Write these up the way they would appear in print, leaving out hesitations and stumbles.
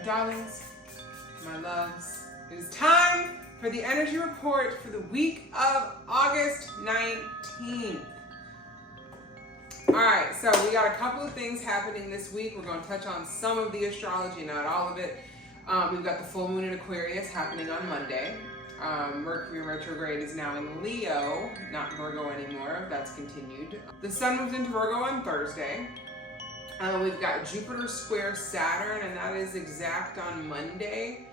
My darlings, my loves, it is time for the energy report for the week of August 19th. All right, so we got a couple of things happening this week. We're going to touch on some of the astrology, not all of it. We've got the full moon in Aquarius happening on Monday. Mercury Retrograde is now in Leo, not Virgo anymore. That's continued. The sun moves into Virgo on Thursday. We've got Jupiter square Saturn, and that is exact on Monday.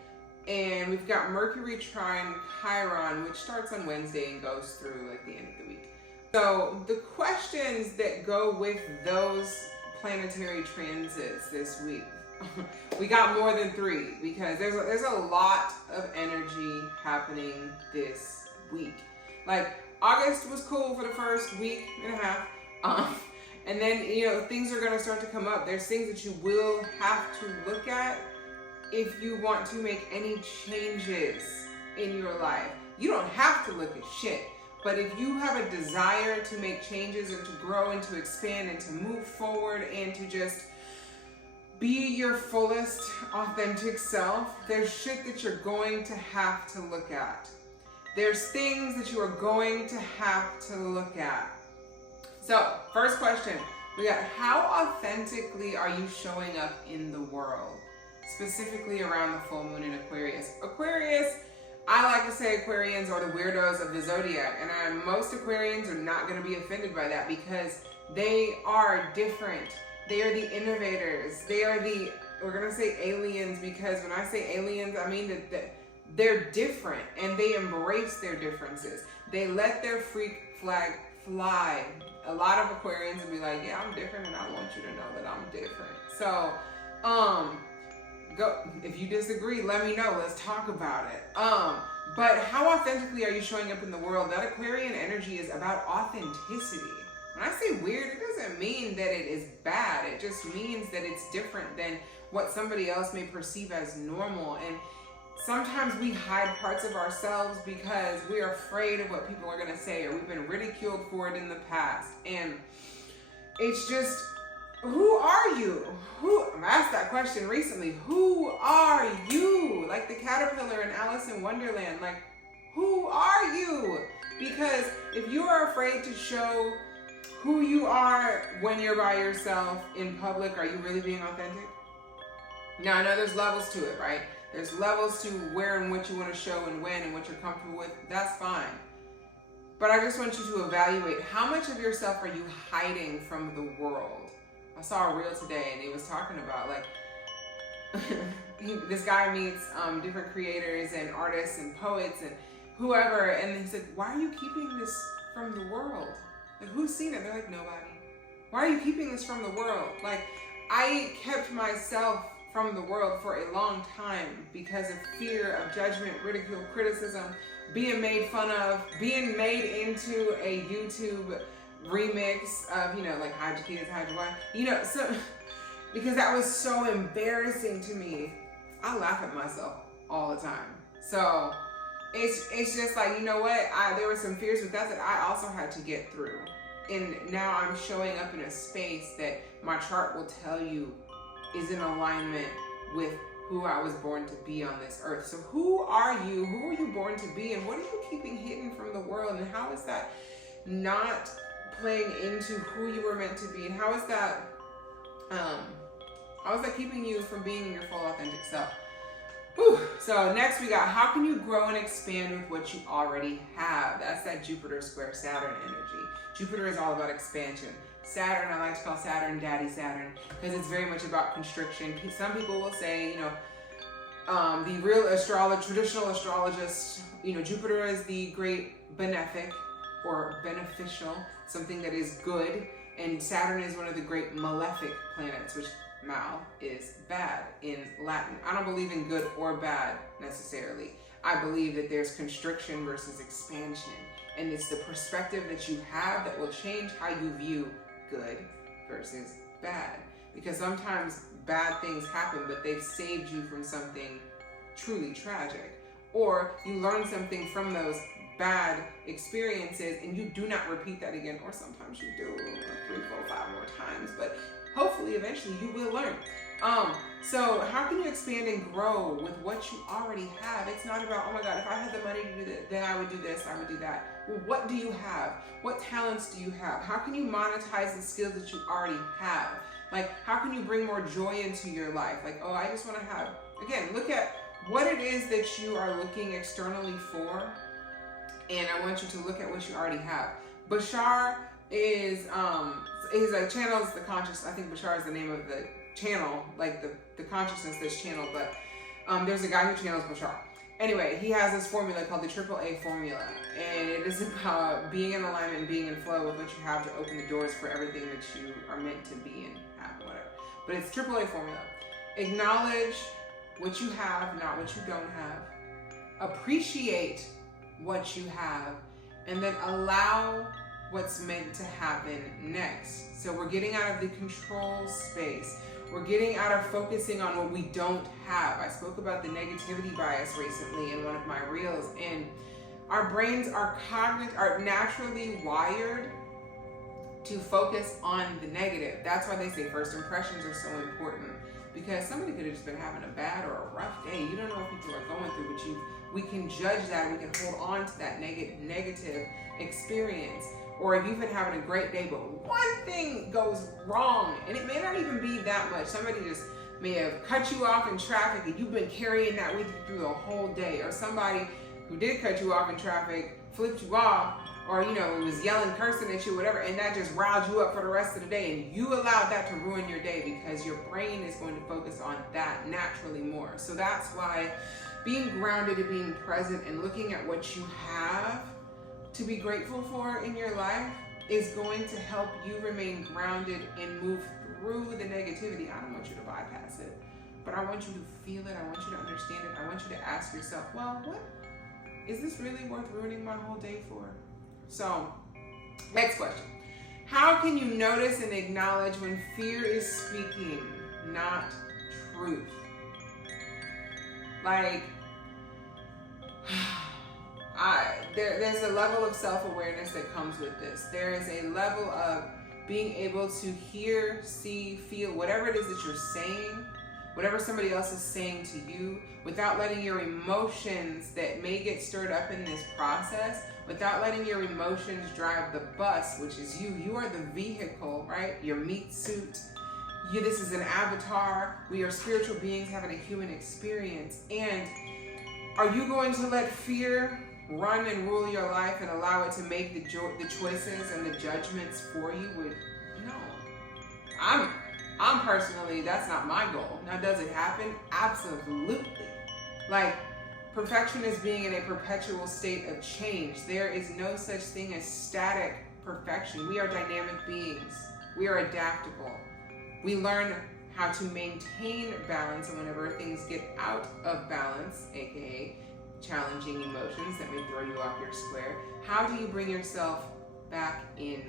And we've got Mercury trine Chiron, which starts on Wednesday and goes through like the end of the week. So the questions that go with those planetary transits this week, we got more than 3 because there's a lot of energy happening this week. Like August was cool for the first week and a half, and then things are going to start to come up. There's things that you will have to look at if you want to make any changes in your life. You don't have to look at shit. But if you have a desire to make changes and to grow and to expand and to move forward and to just be your fullest authentic self, there's shit that you're going to have to look at. There's things that you are going to have to look at. So, first question, we got how authentically are you showing up in the world? Specifically around the full moon in Aquarius. Aquarius, I like to say Aquarians are the weirdos of the zodiac, and most Aquarians are not going to be offended by that because they are different. They are the innovators. They are we're going to say aliens, because when I say aliens, I mean that they're different and they embrace their differences. They let their freak flag fly. A lot of Aquarians will be like, yeah, I'm different and I want you to know that I'm different. So, go, if you disagree, let me know. Let's talk about it. But how authentically are you showing up in the world? That Aquarian energy is about authenticity. When I say weird, it doesn't mean that it is bad. It just means that it's different than what somebody else may perceive as normal. And sometimes we hide parts of ourselves because we're afraid of what people are going to say, or we've been ridiculed for it in the past. And it's just, who are you? I've asked that question recently. Who are you? Like the caterpillar in Alice in Wonderland. Like, who are you? Because if you are afraid to show who you are when you're by yourself in public, are you really being authentic? Now, I know there's levels to it, right? There's levels to where and what you want to show and when and what you're comfortable with. That's fine. But I just want you to evaluate how much of yourself are you hiding from the world? I saw a reel today and he was talking about like, this guy meets different creators and artists and poets and whoever, and he said, why are you keeping this from the world? Like, who's seen it? They're like, nobody. Why are you keeping this from the world? Like, I kept myself from the world for a long time because of fear of judgment, ridicule, criticism, being made fun of, being made into a YouTube remix of, like, hide your kids, hide your wife, so, because that was so embarrassing to me. I laugh at myself all the time. So it's just like, you know what, there were some fears with that I also had to get through. And now I'm showing up in a space that my chart will tell you is in alignment with who I was born to be on this earth. So who are you? Who were you born to be? And what are you keeping hidden from the world? And how is that not playing into who you were meant to be? And how is that keeping you from being your full authentic self? Whew. So next we got, how can you grow and expand with what you already have? That's that Jupiter square Saturn energy. Jupiter is all about expansion. Saturn, I like to call Saturn Daddy Saturn because it's very much about constriction. Some people will say, the real traditional astrologist, Jupiter is the great benefic or beneficial, something that is good, and Saturn is one of the great malefic planets, which mal is bad in Latin. I don't believe in good or bad necessarily. I believe that there's constriction versus expansion, and it's the perspective that you have that will change how you view good versus bad. Because sometimes bad things happen, but they've saved you from something truly tragic. Or you learn something from those bad experiences and you do not repeat that again. Or sometimes you do 3, 4, 5 more times, but hopefully eventually you will learn. So how can you expand and grow with what you already have? It's not about, oh my God, if I had the money to do that, then I would do this, I would do that. Well, what do you have? What talents do you have? How can you monetize the skills that you already have? Like, how can you bring more joy into your life? Like, oh, I just want to have, again, look at what it is that you are looking externally for. And I want you to look at what you already have. Bashar is a channel is the conscious. I think Bashar is the name of the channel, like the consciousness that's channeled, but there's a guy who channels Bashar. Anyway, he has this formula called the AAA formula, and it is about being in alignment and being in flow with what you have to open the doors for everything that you are meant to be and have, whatever. But it's AAA formula. Acknowledge what you have, not what you don't have. Appreciate what you have, and then allow what's meant to happen next. So we're getting out of the control space. We're getting out of focusing on what we don't have. I spoke about the negativity bias recently in one of my reels, and our brains are naturally wired to focus on the negative. That's why they say first impressions are so important, because somebody could have just been having a bad or a rough day. You don't know what people are going through, but we can judge that. We can hold on to that negative experience. Or if you've been having a great day, but one thing goes wrong, and it may not even be that much. Somebody just may have cut you off in traffic, and you've been carrying that with you through the whole day. Or somebody who did cut you off in traffic flipped you off, or was yelling, cursing at you, whatever, and that just riled you up for the rest of the day, and you allowed that to ruin your day because your brain is going to focus on that naturally more. So that's why being grounded and being present and looking at what you have to be grateful for in your life is going to help you remain grounded and move through the negativity. I don't want you to bypass it, but I want you to feel it. I want you to understand it. I want you to ask yourself, well, what is this really worth ruining my whole day for? So, next question. How can you notice and acknowledge when fear is speaking, not truth? Like, there's a level of self-awareness that comes with this. There is a level of being able to hear, see, feel, whatever it is that you're saying, whatever somebody else is saying to you, without letting your emotions that may get stirred up in this process, without letting your emotions drive the bus, which is you. You are the vehicle, right? Your meat suit. This is an avatar. We are spiritual beings having a human experience. And are you going to let fear run and rule your life and allow it to make the choices and the judgments for you? No. I'm personally, that's not my goal. Now, does it happen? Absolutely. Like, perfection is being in a perpetual state of change. There is no such thing as static perfection. We are dynamic beings. We are adaptable. We learn how to maintain balance, and whenever things get out of balance, aka challenging emotions that may throw you off your square, how do you bring yourself back into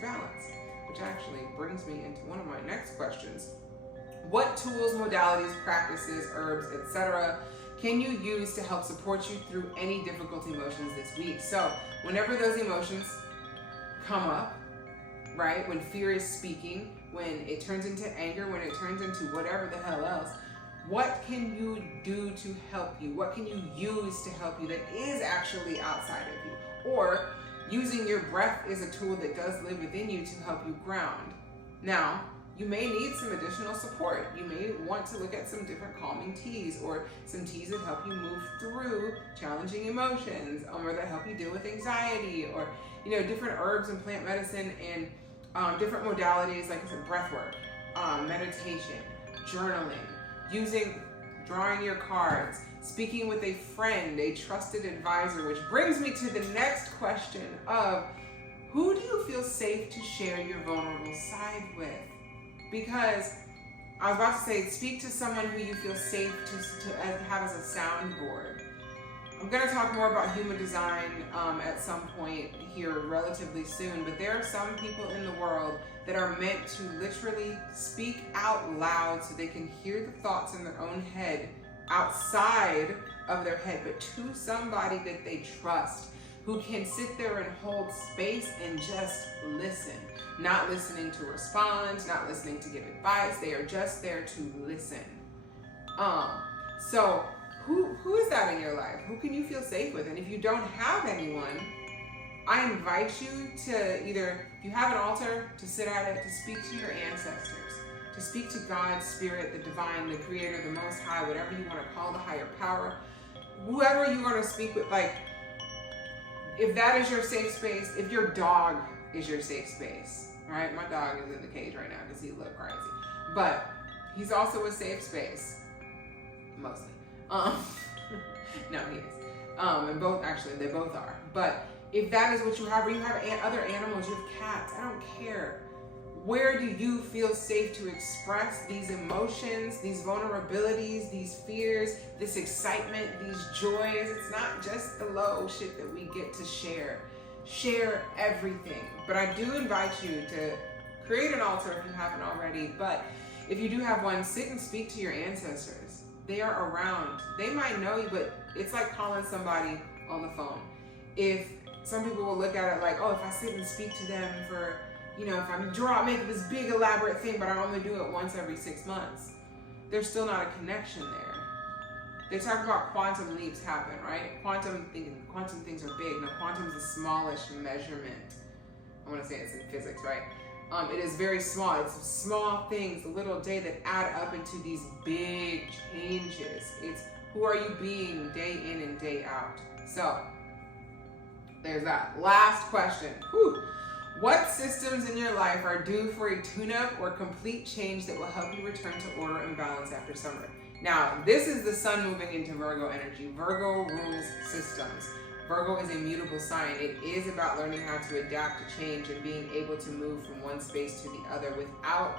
balance? Which actually brings me into one of my next questions. What tools, modalities, practices, herbs, etc. can you use to help support you through any difficult emotions this week? So whenever those emotions come up, right, when fear is speaking, when it turns into anger, when it turns into whatever the hell else, what can you do to help you? What can you use to help you that is actually outside of you? Or using your breath is a tool that does live within you to help you ground. Now, you may need some additional support. You may want to look at some different calming teas, or some teas that help you move through challenging emotions, or that help you deal with anxiety, or different herbs and plant medicine and different modalities, like I said, breath work, meditation, journaling, drawing your cards, speaking with a friend, a trusted advisor, which brings me to the next question of, who do you feel safe to share your vulnerable side with? Because I was about to say, speak to someone who you feel safe to have as a soundboard. I'm going to talk more about human design at some point here relatively soon, but there are some people in the world that are meant to literally speak out loud so they can hear the thoughts in their own head, outside of their head, but to somebody that they trust, who can sit there and hold space and just listen. Not listening to respond, not listening to give advice. They are just there to listen. So who is that in your life? Who can you feel safe with? And if you don't have anyone, I invite you to either, if you have an altar, to sit at it, to speak to your ancestors, to speak to God, Spirit, the divine, the creator, the most high, whatever you want to call the higher power, whoever you want to speak with. Like, if that is your safe space, if your dog is your safe space, right? My dog is in the cage right now because he looked crazy, but he's also a safe space, mostly. No, he is. And both, actually, they both are. But if that is what you have, or you have other animals, you have cats, I don't care. Where do you feel safe to express these emotions, these vulnerabilities, these fears, this excitement, these joys? It's not just the low shit that we get to share. Share everything. But I do invite you to create an altar if you haven't already. But if you do have one, sit and speak to your ancestors. They are around. They might know you, but it's like calling somebody on the phone. If some people will look at it like, oh, if I sit and speak to them for, you know, if I make this big elaborate thing, but I only do it once every 6 months, there's still not a connection there. They talk about quantum leaps happen, right? Quantum things are big. No, quantum is a smallish measurement. I want to say it's in physics, right? It is very small. It's small things, a little day that add up into these big changes. It's who are you being day in and day out. So there's that. Last question. Whew. What systems in your life are due for a tune-up or complete change that will help you return to order and balance after summer? Now, this is the sun moving into Virgo energy. Virgo rules systems. Virgo is a mutable sign. It is about learning how to adapt to change and being able to move from one space to the other without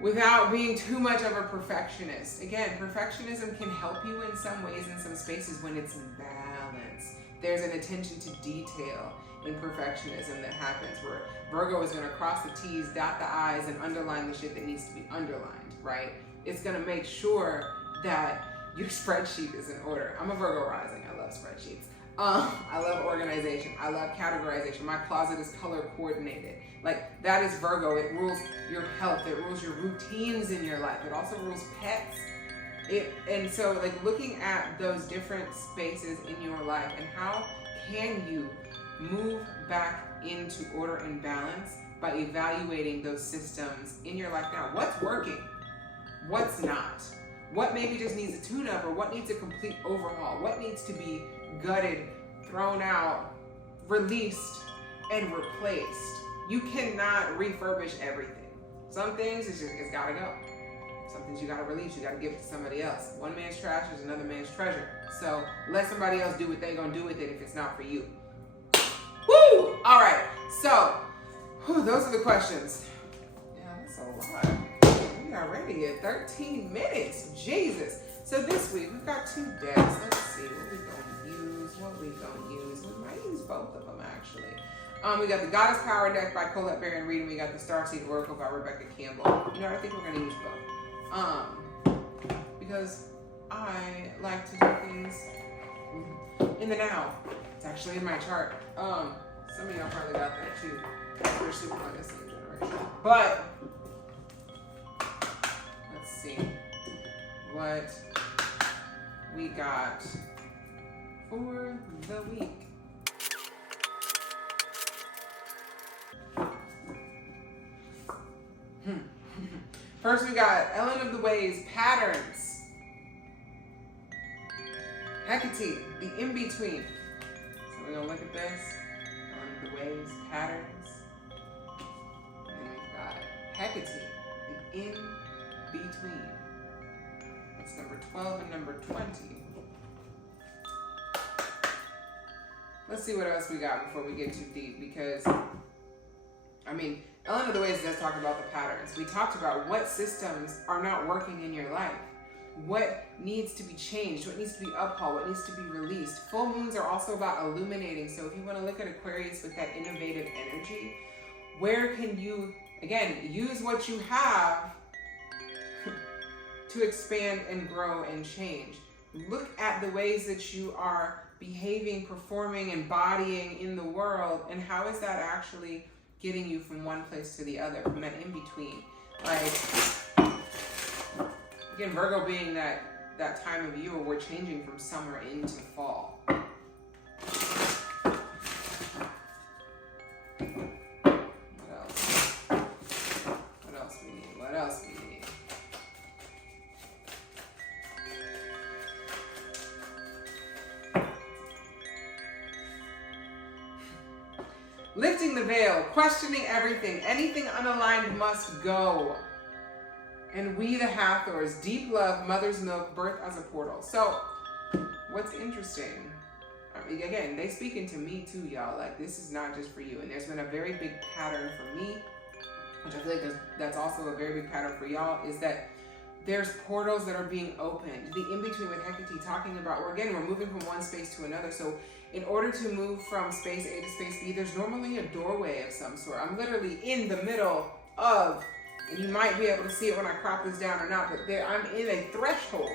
without being too much of a perfectionist. Again, perfectionism can help you in some ways, in some spaces, when it's in balance. There's an attention to detail in perfectionism that happens where Virgo is going to cross the T's, dot the I's, and underline the shit that needs to be underlined, right? It's going to make sure that your spreadsheet is in order. I'm a Virgo rising. I love spreadsheets. I love organization. I love categorization. My closet is color coordinated. Like, that is Virgo. It rules your health. It rules your routines in your life. It also rules pets. And so, like, looking at those different spaces in your life and how can you move back into order and balance by evaluating those systems in your life now. What's working? What's not? What maybe just needs a tune-up, or what needs a complete overhaul? What needs to be gutted, thrown out, released, and replaced? You cannot refurbish everything. Some things, it's gotta go. Some things you gotta release, you gotta give it to somebody else. One man's trash is another man's treasure. So let somebody else do what they gonna do with it if it's not for you. Woo! All right, so those are the questions. Yeah, that's a lot. We are already at 13 minutes. Jesus. So this week we've got 2 decks. Let's see what we gonna use. We might use both of them actually. We got the Goddess Power deck by Collette and Reid, and we got the Starseed Oracle by Rebecca Campbell. You know, I think we're gonna use both. Because I like to do things in the now. It's actually in my chart. Some of y'all probably got that too, especially on this same generation. But let's see what we got for the week. First, we got Elen of the Ways, Patterns. Hecate, the in-between. So we're gonna look at this. Elen of the Ways, Patterns. And then we've got Hecate, the in-between. That's number 12 and number 20. Let's see what else we got before we get too deep, because, I mean, Elen of the Ways does talk about the patterns. We talked about what systems are not working in your life. What needs to be changed, what needs to be upheld, what needs to be released. Full moons are also about illuminating. So if you want to look at Aquarius with that innovative energy, where can you, again, use what you have to expand and grow and change? Look at the ways that you are behaving, performing, embodying in the world, and how is that actually getting you from one place to the other, from that in-between. Like, again, Virgo being that time of year where we're changing from summer into fall. What else we need? Lifting the veil, questioning everything, anything unaligned must go. And we the Hathors, deep love, mother's milk, birth as a portal. So, what's interesting, I mean, again, they speaking to me too, y'all. Like, this is not just for you. And there's been a very big pattern for me, which I feel like that's also a very big pattern for y'all, is that there's portals that are being opened. The in-between with Hecate talking about, we're moving from one space to another. So in order to move from space A to space B, there's normally a doorway of some sort. I'm literally in the middle of, and you might be able to see it when I crop this down or not, but I'm in a threshold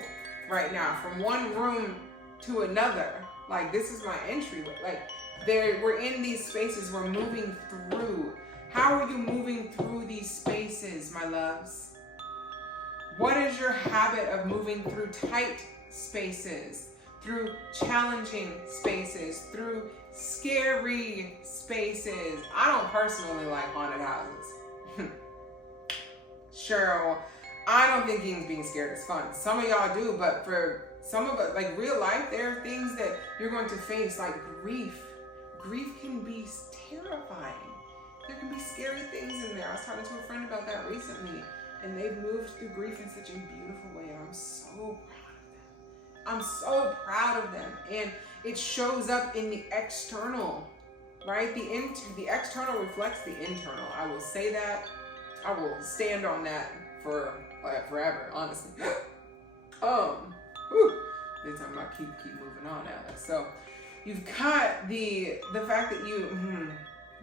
right now from one room to another. Like, this is my entryway. Like, we're in these spaces, we're moving through. How are you moving through these spaces, my loves? What is your habit of moving through tight spaces, through challenging spaces, through scary spaces? I don't personally like haunted houses. Cheryl, I don't think being scared is fun. Some of y'all do, but for some of us, like real life, there are things that you're going to face, like grief. Grief can be terrifying. There can be scary things in there. I was talking to a friend about that recently, and they've moved through grief in such a beautiful way, and I'm so proud of them. I'm so proud of them, and it shows up in the external, right? The external reflects the internal. I will say that. I will stand on that for forever, honestly. They're talking about keep moving on, Alex. So you've got the fact that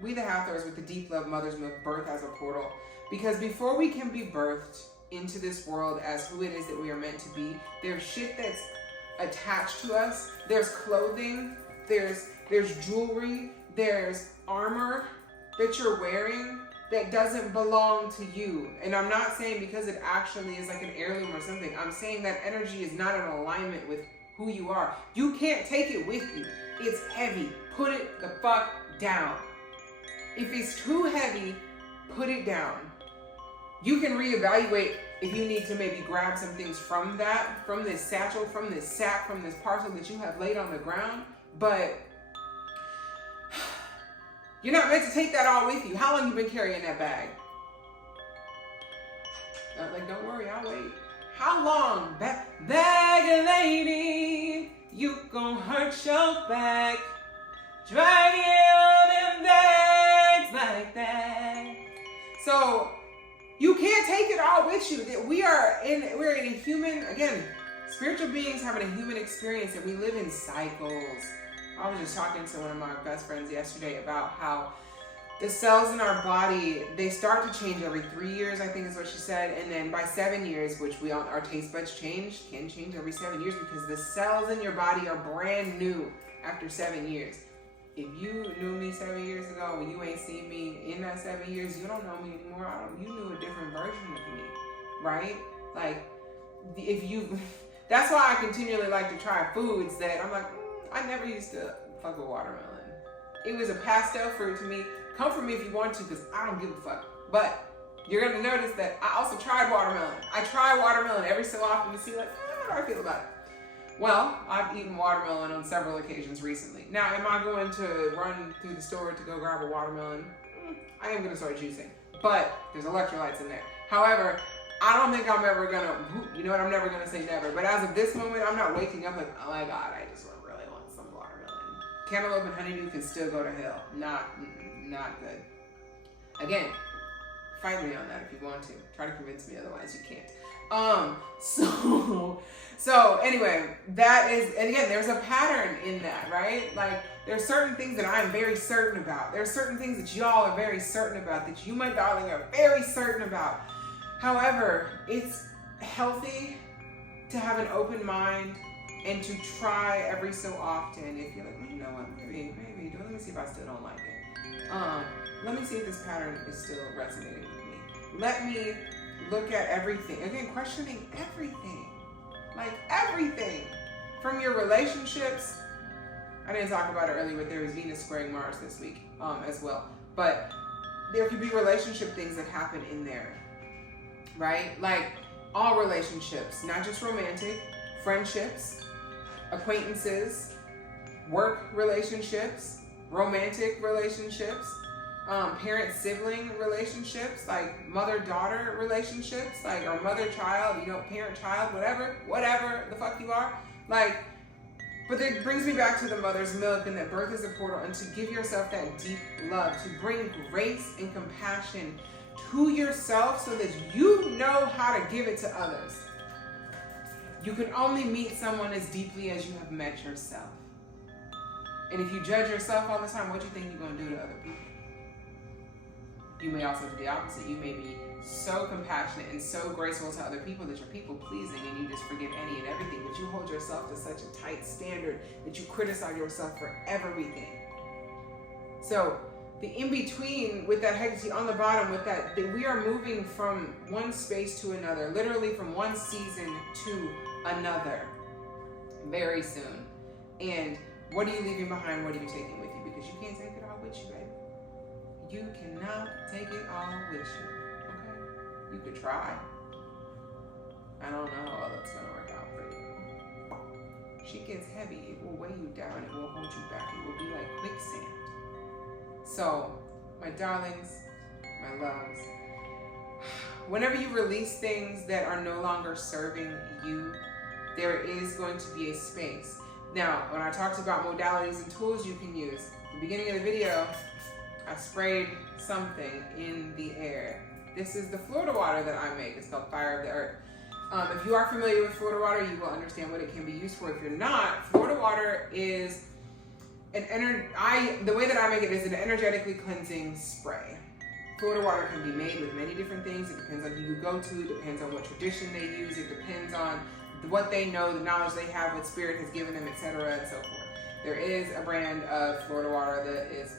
we the Hathors with the deep love, mother's milk, birth as a portal. Because before we can be birthed into this world as who it is that we are meant to be, there's shit that's attached to us. There's clothing, there's jewelry, there's armor that you're wearing that doesn't belong to you. And I'm not saying because it actually is like an heirloom or something. I'm saying that energy is not in alignment with who you are. You can't take it with you. It's heavy. Put it the fuck down. If it's too heavy, put it down. You can reevaluate if you need to maybe grab some things from this satchel, from this sack, from this parcel that you have laid on the ground, but you're not meant to take that all with you. How long you been carrying that bag? Like, don't worry, I'll wait. How long? Bag lady, you gon' hurt your back. Dragging on them bags like that. So you can't take it all with you. We're in a human, again, spiritual beings having a human experience, and we live in cycles. I was just talking to one of my best friends yesterday about how the cells in our body, they start to change every 3 years, I think is what she said. And then by 7 years, which our taste buds can change every 7 years, because the cells in your body are brand new after 7 years. If you knew me 7 years ago and you ain't seen me in that 7 years, you don't know me anymore. You knew a different version of me, right? Like, that's why I continually like to try foods that I'm like, I never used to fuck with watermelon. It was a pastel fruit to me. Come for me if you want to, because I don't give a fuck. But you're going to notice that I also tried watermelon. I try watermelon every so often to see, like, how do I feel about it? Well, I've eaten watermelon on several occasions recently. Now, am I going to run through the store to go grab a watermelon? I am going to start juicing. But there's electrolytes in there. However, I don't think I'm ever going to, you know what, I'm never going to say never. But as of this moment, I'm not waking up like, oh my God, I just really want some watermelon. Cantaloupe and honeydew can still go to hell. Not good. Again, fight me on that if you want to. Try to convince me, otherwise you can't. So anyway, that is, and again, there's a pattern in that, right? Like, there's certain things that I'm very certain about. There's certain things that y'all are very certain about, that you, my darling, are very certain about. However, it's healthy to have an open mind and to try every so often. If you're like, well, you know what, maybe, let me see if I still don't like it. Let me see if this pattern is still resonating with me. Let me look at everything. Again, questioning everything. Like everything. From your relationships. I didn't talk about it earlier, but there was Venus squaring Mars this week as well. But there could be relationship things that happen in there. Right? Like all relationships, not just romantic, friendships, acquaintances, work relationships, romantic relationships, parent-sibling relationships, like mother-daughter relationships, like, or mother-child, you know, parent-child, whatever the fuck you are. Like, but it brings me back to the mother's milk and that birth is a portal, and to give yourself that deep love, to bring grace and compassion to yourself so that you know how to give it to others. You can only meet someone as deeply as you have met yourself. And if you judge yourself all the time, what do you think you're going to do to other people? You may also do the opposite. You may be so compassionate and so graceful to other people that you're people pleasing and you just forgive any and everything, but you hold yourself to such a tight standard that you criticize yourself for everything. So the in-between with that Hecate on the bottom, with that we are moving from one space to another, literally from one season to another very soon. And what are you leaving behind? What are you taking with you? Because you can't take it all with you, baby. You cannot take it all with you. Okay? You could try. I don't know how that's going to work out for you. She gets heavy. It will weigh you down. It will hold you back. It will be like quicksand. So, my darlings, my loves, whenever you release things that are no longer serving you, there is going to be a space. Now, when I talked about modalities and tools you can use, at the beginning of the video, I sprayed something in the air. This is the Florida water that I make. It's called Fire of the Earth. If you are familiar with Florida water, you will understand what it can be used for. If you're not, Florida water is the way that I make it is an energetically cleansing spray. Florida water can be made with many different things. It depends on who you go to. It depends on what tradition they use. It depends on what they know, the knowledge they have, what spirit has given them, etc., and so forth. There is a brand of Florida water that is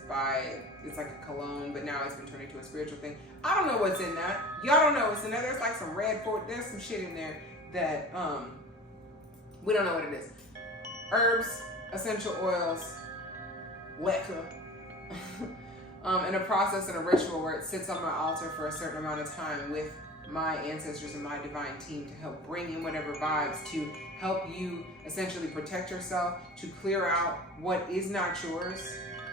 it's like a cologne, but now it's been turned into a spiritual thing. I don't know what's in that. Y'all don't know what's in there. There's like some there's some shit in there that we don't know what it is. Herbs, essential oils, liquor, and a process and a ritual where it sits on my altar for a certain amount of time with my ancestors and my divine team to help bring in whatever vibes, to help you essentially protect yourself, to clear out what is not yours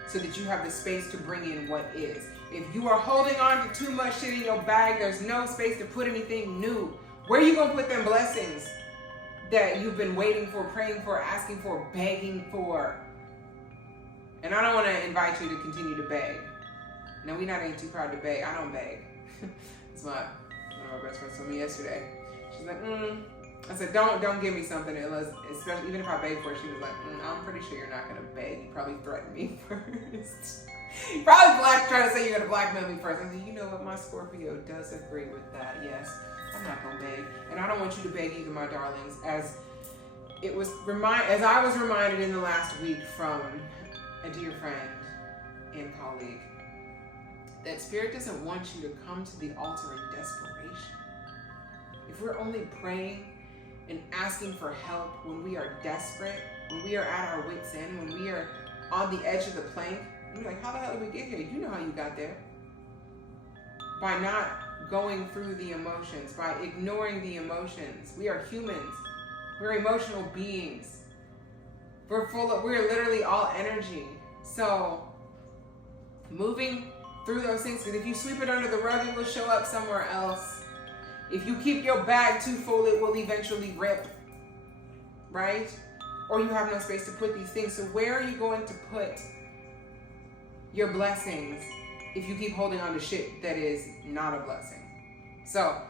so that you have the space to bring in what is. If you are holding on to too much shit in your bag, there's no space to put anything new. Where are you going to put them blessings that you've been waiting for, praying for, asking for, begging for? And I don't want to invite you to continue to beg. No, we not ain't too proud to beg. I don't beg. It's one of my best friends told me yesterday. She's like, I said, don't give me something unless, especially even if I beg for it. She was like, I'm pretty sure you're not gonna beg. You probably threaten me first. You probably trying to say you're gonna blackmail me first. I said, you know what, my Scorpio does agree with that. Yes, I'm not gonna beg, and I don't want you to beg either, my darlings. As I was reminded in the last week from a dear friend and colleague, that spirit doesn't want you to come to the altar in desperation. If we're only praying and asking for help when we are desperate, when we are at our wit's end, when we are on the edge of the plank, and you're like, how the hell did we get here? You know how you got there. By not going through the emotions, by ignoring the emotions. We are humans. We're emotional beings. We're literally all energy. So moving through those things, because if you sweep it under the rug, it will show up somewhere else. If you keep your bag too full, it will eventually rip, right? Or you have no space to put these things. So where are you going to put your blessings if you keep holding on to shit that is not a blessing? So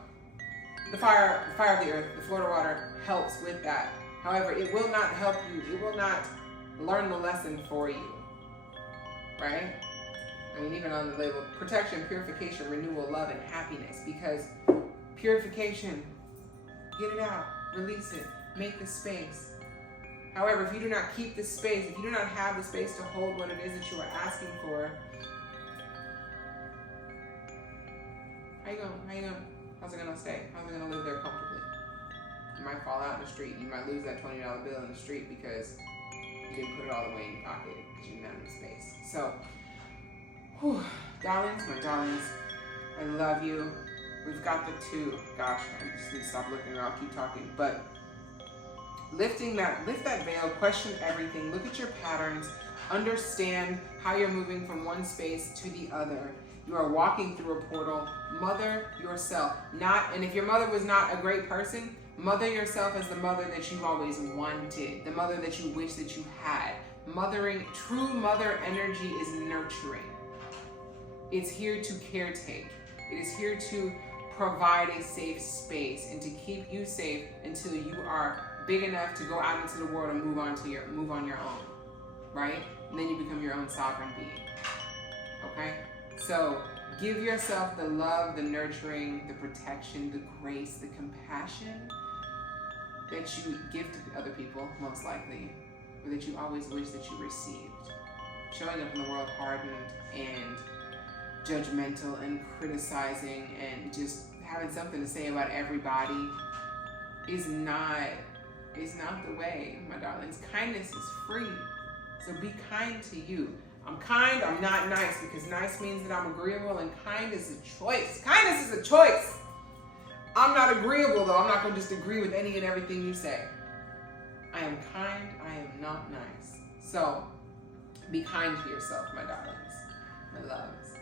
the fire of the earth, the Florida water helps with that. However, it will not help you. It will not learn the lesson for you, right? I mean, even on the label, protection, purification, renewal, love, and happiness. Because purification, get it out, release it, make the space. However, if you do not keep the space, if you do not have the space to hold what it is that you are asking for, how you going? How's it gonna stay? How's it gonna live there comfortably? You might fall out in the street. You might lose that $20 bill in the street because you didn't put it all the way in your pocket because you didn't have enough space. So, whew, darlings, my darlings, I love you. We've got the 2. Gosh, I just need to stop looking or I'll keep talking. But lift that veil, question everything, look at your patterns, understand how you're moving from one space to the other. You are walking through a portal. Mother yourself. And if your mother was not a great person, mother yourself as the mother that you've always wanted, the mother that you wish that you had. Mothering, true mother energy is nurturing. It's here to caretake. It is here to provide a safe space and to keep you safe until you are big enough to go out into the world and move on your own, right? And then you become your own sovereign being, okay? So give yourself the love, the nurturing, the protection, the grace, the compassion that you give to other people, most likely, or that you always wish that you received. Showing up in the world hardened and judgmental and criticizing and just having something to say about everybody is not the way, my darlings. Kindness is free. So be kind to you. I'm kind, I'm not nice, because nice means that I'm agreeable, and kind is a choice. Kindness is a choice. I'm not agreeable, though. I'm not going to just agree with any and everything you say. I am kind, I am not nice. So be kind to yourself, my darlings, my loves.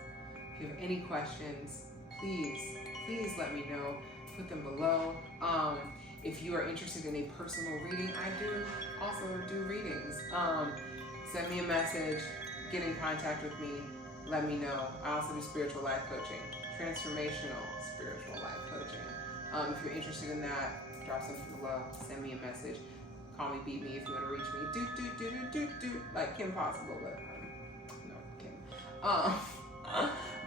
If you have any questions, please let me know. Put them below. If you are interested in a personal reading, I do also do readings. Send me a message, get in contact with me, let me know. I also do spiritual life coaching, transformational spiritual life coaching. If you're interested in that, drop something below, send me a message. Call me, beat me if you want to reach me. Like Kim Possible, but no, Kim.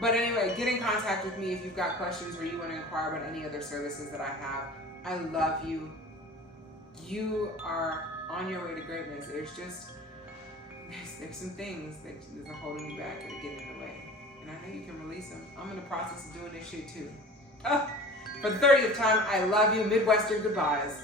But anyway, get in contact with me if you've got questions or you want to inquire about any other services that I have. I love you. You are on your way to greatness. There's some things that are holding you back that are getting in the way. And I know you can release them. I'm in the process of doing this shit too. For the 30th time, I love you. Midwestern goodbyes.